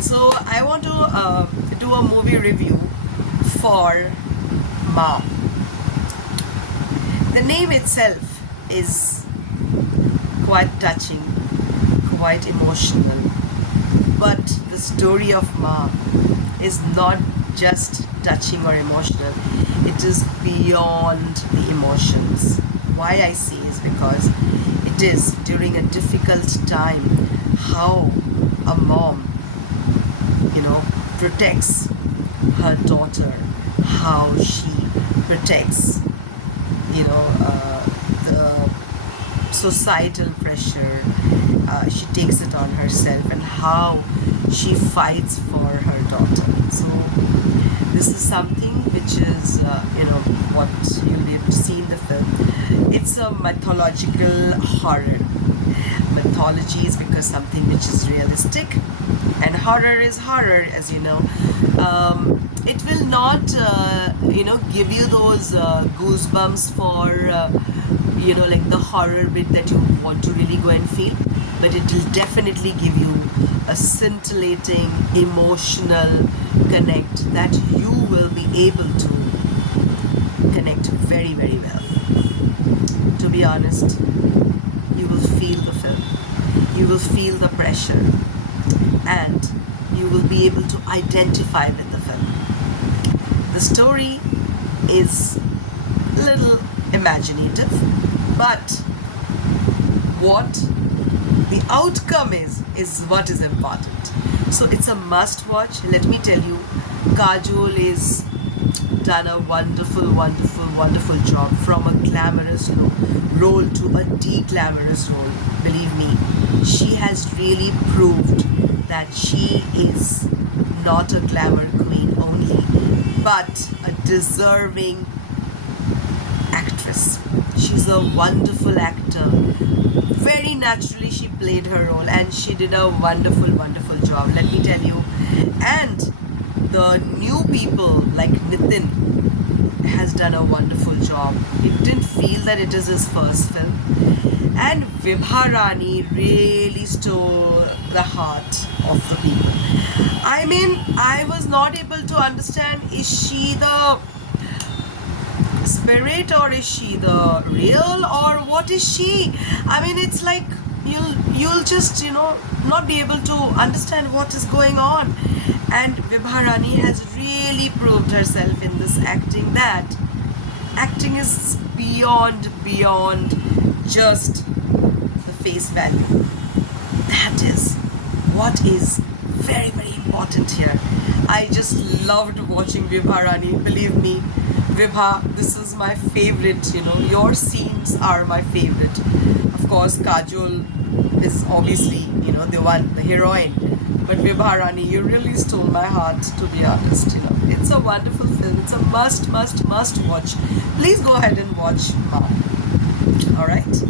So I want to do a movie review for Mom. The name itself is quite touching, quite emotional, but the story of Mom is not just touching or emotional, it is beyond the emotions. Why I say is because it is during a difficult time how a mom protects her daughter, how she protects the societal pressure, she takes it on herself, and how she fights for her daughter. So this is something which is what you'll be able to see in the film. It's a mythological horror. Mythology is because something which is realistic, and horror is horror, as you know. It will not give you those goosebumps for like the horror bit that you want to really go and feel, but it will definitely give you a scintillating emotional connect that you will be able to connect very, very well. To be honest, you will feel the film, you will feel the pressure, and you will be able to identify with the film. The story is a little imaginative, but what the outcome is what is important. So it's a must watch. Let me tell you, Kajol is done a wonderful, wonderful, wonderful job from a glamorous role to a de-glamorous role. Believe me, she has really proved that she is not a glamour queen only, but a deserving actress. She's a wonderful actor. Very naturally she played her role, and she did a wonderful, wonderful job, let me tell you. And the new people like Nitin has done a wonderful job. It didn't feel that it is his first film. And Vibha really stole the heart of the people. I mean, I was not able to understand, is she the spirit or is she the real, or what is she? I mean, it's like you'll just not be able to understand what is going on. And Vibha has really proved herself in this acting, that acting is beyond just the face value. That is what is very, very important here. I just loved watching Vibha. Believe me, Vibha, this is my favorite. Your scenes are my favorite. Of course, Kajol is obviously the heroine, but Vibha, you really stole my heart, to be honest. It's a wonderful film. It's a must watch. Please go ahead and watch Mom. All right.